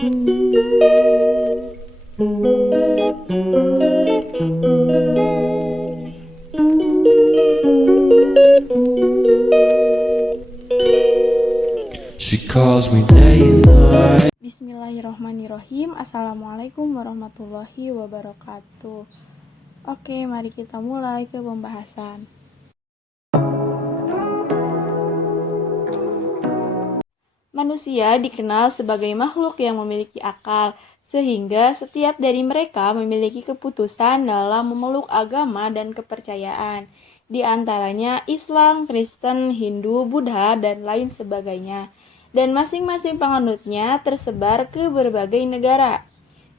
She calls me day and night. Bismillahirrohmanirrohim. Assalamualaikum warahmatullahi wabarakatuh. Oke, mari kita mulai ke pembahasan. Manusia dikenal sebagai makhluk yang memiliki akal, sehingga setiap dari mereka memiliki keputusan dalam memeluk agama dan kepercayaan. Di antaranya Islam, Kristen, Hindu, Buddha, dan lain sebagainya. Dan masing-masing penganutnya tersebar ke berbagai negara.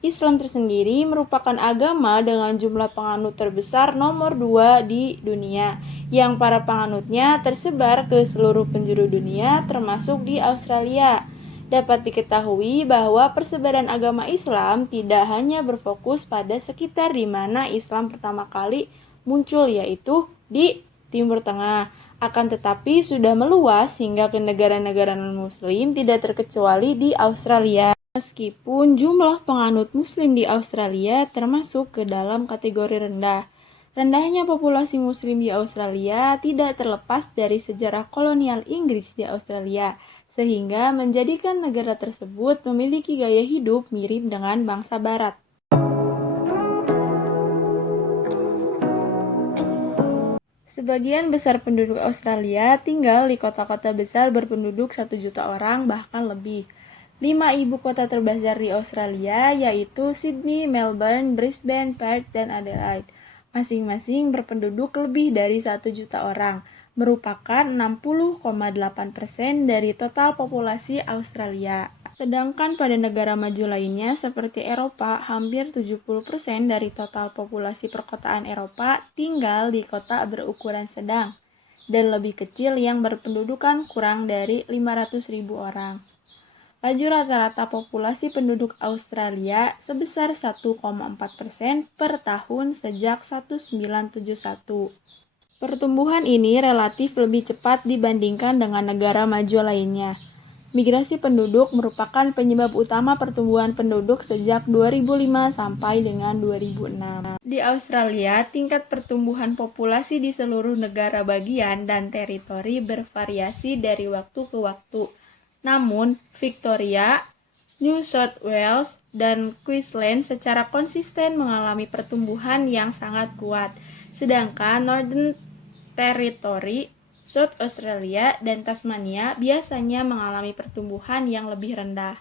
Islam tersendiri merupakan agama dengan jumlah penganut terbesar nomor 2 di dunia, yang para penganutnya tersebar ke seluruh penjuru dunia termasuk di Australia. Dapat diketahui bahwa persebaran agama Islam tidak hanya berfokus pada sekitar di mana Islam pertama kali muncul, yaitu di Timur Tengah. Akan tetapi sudah meluas hingga ke negara-negara non-muslim, tidak terkecuali di Australia. Meskipun jumlah penganut muslim di Australia termasuk ke dalam kategori rendah, rendahnya populasi muslim di Australia tidak terlepas dari sejarah kolonial Inggris di Australia, sehingga menjadikan negara tersebut memiliki gaya hidup mirip dengan bangsa barat. Sebagian besar penduduk Australia tinggal di kota-kota besar berpenduduk 1 juta orang bahkan lebih. 5 ibu kota terbesar di Australia yaitu Sydney, Melbourne, Brisbane, Perth, dan Adelaide. Masing-masing berpenduduk lebih dari 1 juta orang, merupakan 60,8% dari total populasi Australia. Sedangkan pada negara maju lainnya seperti Eropa, hampir 70% dari total populasi perkotaan Eropa tinggal di kota berukuran sedang dan lebih kecil yang berpendudukan kurang dari 500.000 orang. Laju rata-rata populasi penduduk Australia sebesar 1,4% per tahun sejak 1971. Pertumbuhan ini relatif lebih cepat dibandingkan dengan negara maju lainnya. Migrasi penduduk merupakan penyebab utama pertumbuhan penduduk sejak 2005 sampai dengan 2006. Di Australia, tingkat pertumbuhan populasi di seluruh negara bagian dan teritori bervariasi dari waktu ke waktu. Namun, Victoria, New South Wales, dan Queensland secara konsisten mengalami pertumbuhan yang sangat kuat, sedangkan Northern Territory, South Australia, dan Tasmania biasanya mengalami pertumbuhan yang lebih rendah.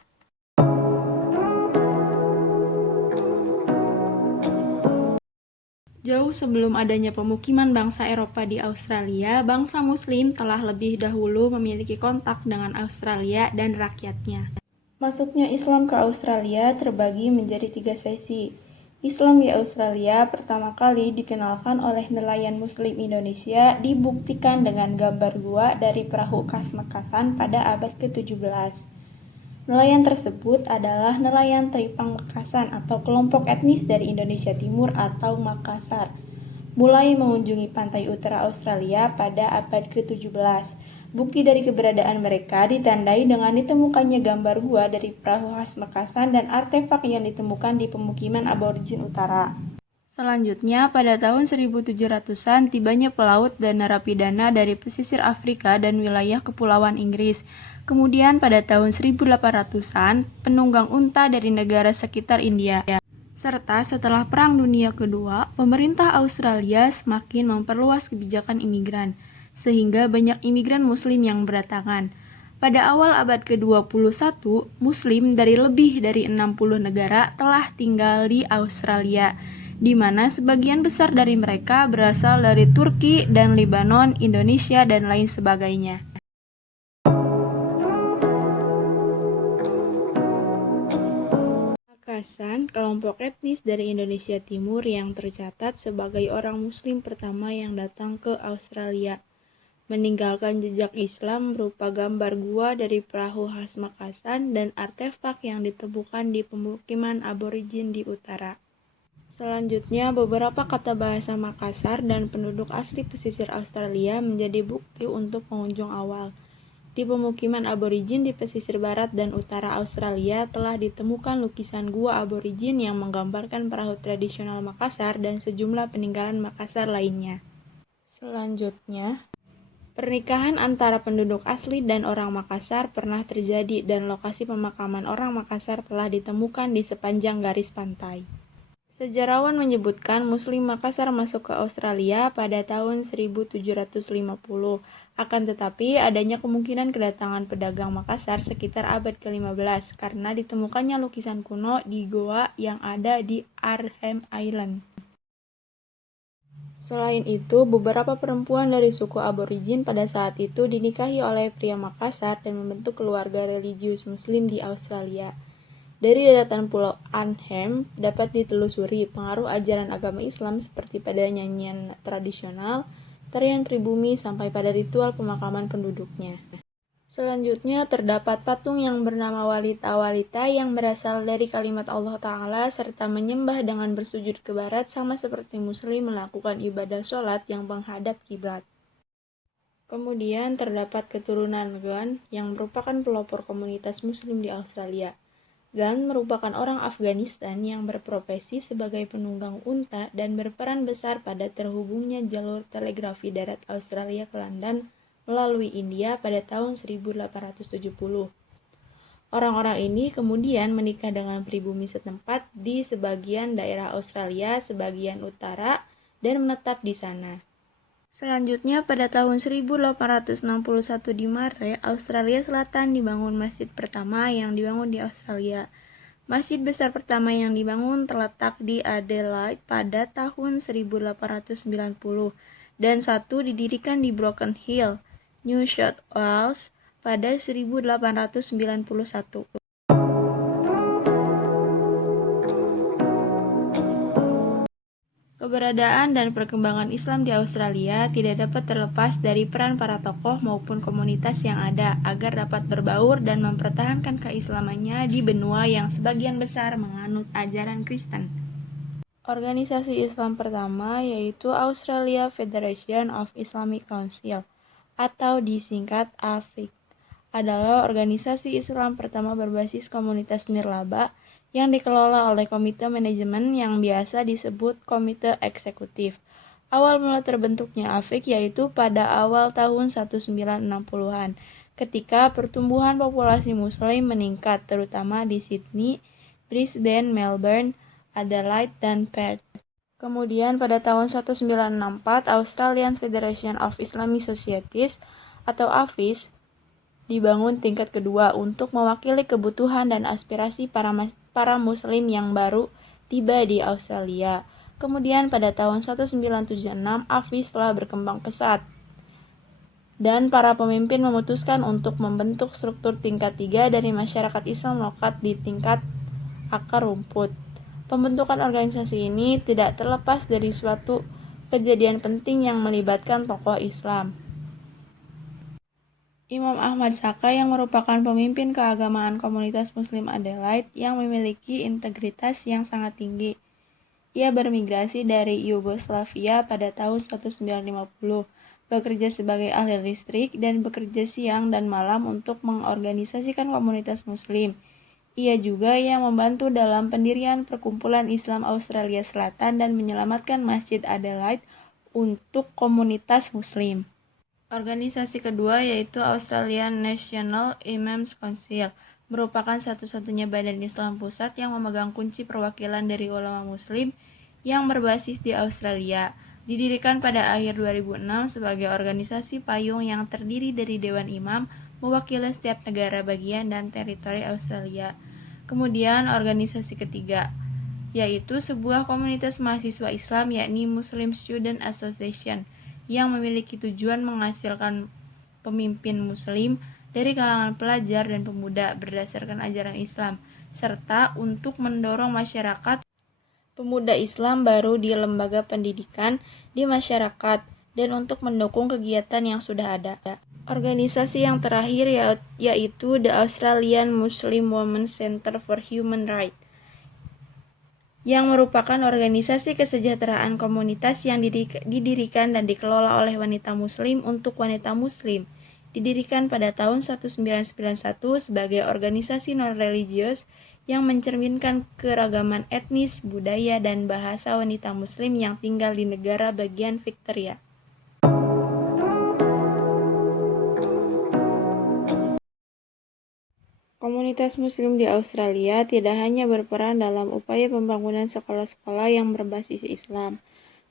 Jauh sebelum adanya pemukiman bangsa Eropa di Australia, bangsa Muslim telah lebih dahulu memiliki kontak dengan Australia dan rakyatnya. Masuknya Islam ke Australia terbagi menjadi 3 sesi. Islam di Australia pertama kali dikenalkan oleh nelayan Muslim Indonesia dibuktikan dengan gambar gua dari perahu khas Makassar pada abad ke-17. Nelayan tersebut adalah nelayan Tripang Makassar atau kelompok etnis dari Indonesia Timur atau Makassar. Mulai mengunjungi pantai utara Australia pada abad ke-17. Bukti dari keberadaan mereka ditandai dengan ditemukannya gambar gua dari perahu khas Makassar dan artefak yang ditemukan di pemukiman aborigin utara. Selanjutnya, pada tahun 1700-an tibanya pelaut dan narapidana dari pesisir Afrika dan wilayah kepulauan Inggris. Kemudian pada tahun 1800-an, penunggang unta dari negara sekitar India. Serta setelah Perang Dunia Kedua, pemerintah Australia semakin memperluas kebijakan imigran, sehingga banyak imigran Muslim yang berdatangan. Pada awal abad ke-21, Muslim dari lebih dari 60 negara telah tinggal di Australia, di mana sebagian besar dari mereka berasal dari Turki dan Lebanon, Indonesia, dan lain sebagainya. Makassar, kelompok etnis dari Indonesia Timur yang tercatat sebagai orang Muslim pertama yang datang ke Australia, meninggalkan jejak Islam berupa gambar gua dari perahu khas Makassar dan artefak yang ditemukan di pemukiman aborigin di utara. Selanjutnya, beberapa kata bahasa Makassar dan penduduk asli pesisir Australia menjadi bukti untuk pengunjung awal. Di pemukiman aborigin di pesisir barat dan utara Australia telah ditemukan lukisan gua aborigin yang menggambarkan perahu tradisional Makassar dan sejumlah peninggalan Makassar lainnya. Selanjutnya, pernikahan antara penduduk asli dan orang Makassar pernah terjadi dan lokasi pemakaman orang Makassar telah ditemukan di sepanjang garis pantai. Sejarawan menyebutkan Muslim Makassar masuk ke Australia pada tahun 1750. Akan tetapi, adanya kemungkinan kedatangan pedagang Makassar sekitar abad ke-15 karena ditemukannya lukisan kuno di goa yang ada di Arnhem Island. Selain itu, beberapa perempuan dari suku aborigin pada saat itu dinikahi oleh pria Makassar dan membentuk keluarga religius Muslim di Australia. Dari daratan Pulau Arnhem dapat ditelusuri pengaruh ajaran agama Islam seperti pada nyanyian tradisional, tarian pribumi, sampai pada ritual pemakaman penduduknya. Selanjutnya terdapat patung yang bernama Walita-Walita yang berasal dari kalimat Allah Ta'ala serta menyembah dengan bersujud ke barat sama seperti Muslim melakukan ibadah sholat yang menghadap kiblat. Kemudian terdapat keturunan Gan yang merupakan pelopor komunitas Muslim di Australia. Gan merupakan orang Afghanistan yang berprofesi sebagai penunggang unta dan berperan besar pada terhubungnya jalur telegrafi darat Australia ke London melalui India pada tahun 1870. Orang-orang ini kemudian menikah dengan pribumi setempat di sebagian daerah Australia sebagian utara dan menetap di sana. Selanjutnya, pada tahun 1861 di Mare, Australia Selatan dibangun masjid pertama yang dibangun di Australia. Masjid besar pertama yang dibangun terletak di Adelaide pada tahun 1890 dan satu didirikan di Broken Hill, New South Wales pada 1891. Keberadaan dan perkembangan Islam di Australia tidak dapat terlepas dari peran para tokoh maupun komunitas yang ada agar dapat berbaur dan mempertahankan keislamannya di benua yang sebagian besar menganut ajaran Kristen. Organisasi Islam pertama yaitu Australia Federation of Islamic Council atau disingkat AFIC adalah organisasi Islam pertama berbasis komunitas nirlaba yang dikelola oleh komite manajemen yang biasa disebut komite eksekutif. Awal mula terbentuknya AFIC yaitu pada awal tahun 1960-an, ketika pertumbuhan populasi Muslim meningkat terutama di Sydney, Brisbane, Melbourne, Adelaide, dan Perth. Kemudian pada tahun 1964, Australian Federation of Islamic Societies atau AFIS dibangun tingkat kedua untuk mewakili kebutuhan dan aspirasi para Muslim yang baru tiba di Australia. Kemudian pada tahun 1976, AFIS telah berkembang pesat dan para pemimpin memutuskan untuk membentuk struktur tingkat 3 dari masyarakat Islam lokal di tingkat akar rumput. Pembentukan organisasi ini tidak terlepas dari suatu kejadian penting yang melibatkan tokoh Islam. Imam Ahmad Saka yang merupakan pemimpin keagamaan komunitas Muslim Adelaide yang memiliki integritas yang sangat tinggi. Ia bermigrasi dari Yugoslavia pada tahun 1950, bekerja sebagai ahli listrik dan bekerja siang dan malam untuk mengorganisasikan komunitas Muslim. Ia juga yang membantu dalam pendirian Perkumpulan Islam Australia Selatan dan menyelamatkan Masjid Adelaide untuk komunitas Muslim. Organisasi kedua yaitu Australian National Imams Council merupakan satu-satunya badan Islam pusat yang memegang kunci perwakilan dari ulama Muslim yang berbasis di Australia. Didirikan pada akhir 2006 sebagai organisasi payung yang terdiri dari Dewan Imam mewakili setiap negara bagian dan teritori Australia. Kemudian organisasi ketiga yaitu sebuah komunitas mahasiswa Islam yakni Muslim Student Association yang memiliki tujuan menghasilkan pemimpin Muslim dari kalangan pelajar dan pemuda berdasarkan ajaran Islam, serta untuk mendorong masyarakat pemuda Islam baru di lembaga pendidikan di masyarakat dan untuk mendukung kegiatan yang sudah ada. Organisasi yang terakhir yaitu The Australian Muslim Women's Centre for Human Rights, yang merupakan organisasi kesejahteraan komunitas yang didirikan dan dikelola oleh wanita Muslim untuk wanita Muslim. didirikan pada tahun 1991 sebagai organisasi non-religius yang mencerminkan keragaman etnis, budaya, dan bahasa wanita Muslim yang tinggal di negara bagian Victoria. Komunitas Muslim di Australia tidak hanya berperan dalam upaya pembangunan sekolah-sekolah yang berbasis Islam,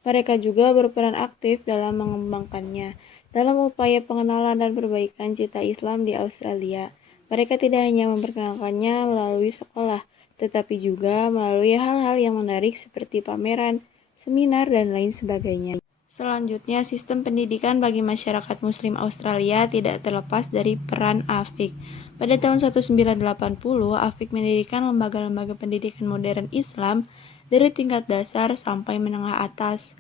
mereka juga berperan aktif dalam mengembangkannya. Dalam upaya pengenalan dan perbaikan cita Islam di Australia, mereka tidak hanya memperkenalkannya melalui sekolah, tetapi juga melalui hal-hal yang menarik seperti pameran, seminar, dan lain sebagainya. Selanjutnya, sistem pendidikan bagi masyarakat Muslim Australia tidak terlepas dari peran AFIK. Pada tahun 1980, AFIK mendirikan lembaga-lembaga pendidikan modern Islam dari tingkat dasar sampai menengah atas,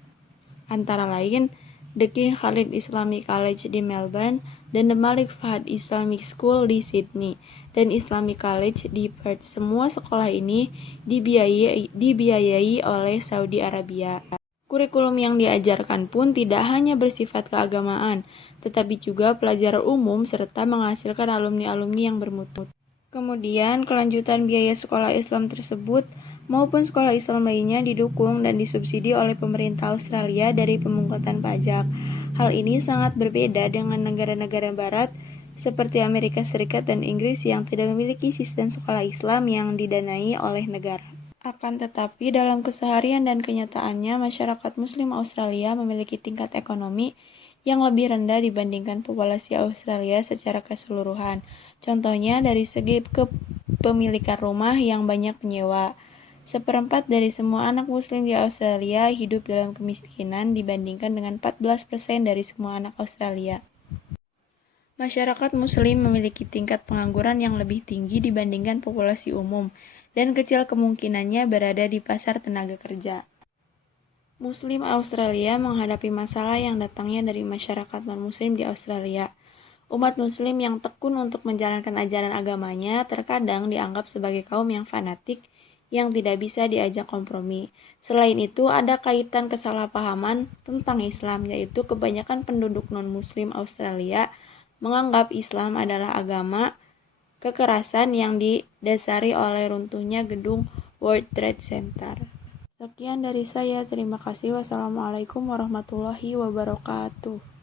antara lain The King Khalid Islamic College di Melbourne dan The Malik Fahd Islamic School di Sydney dan Islamic College di Perth. Semua sekolah ini dibiayai oleh Saudi Arabia. Kurikulum yang diajarkan pun tidak hanya bersifat keagamaan, tetapi juga pelajaran umum serta menghasilkan alumni-alumni yang bermutu. Kemudian, kelanjutan biaya sekolah Islam tersebut maupun sekolah Islam lainnya didukung dan disubsidi oleh pemerintah Australia dari pemungutan pajak. Hal ini sangat berbeda dengan negara-negara barat seperti Amerika Serikat dan Inggris yang tidak memiliki sistem sekolah Islam yang didanai oleh negara. Akan tetapi, dalam keseharian dan kenyataannya, masyarakat Muslim Australia memiliki tingkat ekonomi yang lebih rendah dibandingkan populasi Australia secara keseluruhan. Contohnya, dari segi kepemilikan rumah yang banyak penyewa. 1/4 dari semua anak Muslim di Australia hidup dalam kemiskinan dibandingkan dengan 14% dari semua anak Australia. Masyarakat Muslim memiliki tingkat pengangguran yang lebih tinggi dibandingkan populasi umum, dan kecil kemungkinannya berada di pasar tenaga kerja. Muslim Australia menghadapi masalah yang datangnya dari masyarakat non-Muslim di Australia. Umat Muslim yang tekun untuk menjalankan ajaran agamanya terkadang dianggap sebagai kaum yang fanatik yang tidak bisa diajak kompromi. Selain itu, ada kaitan kesalahpahaman tentang Islam, yaitu kebanyakan penduduk non-Muslim Australia menganggap Islam adalah agama kekerasan yang didasari oleh runtuhnya gedung World Trade Center. Sekian dari saya, terima kasih. Wassalamualaikum warahmatullahi wabarakatuh.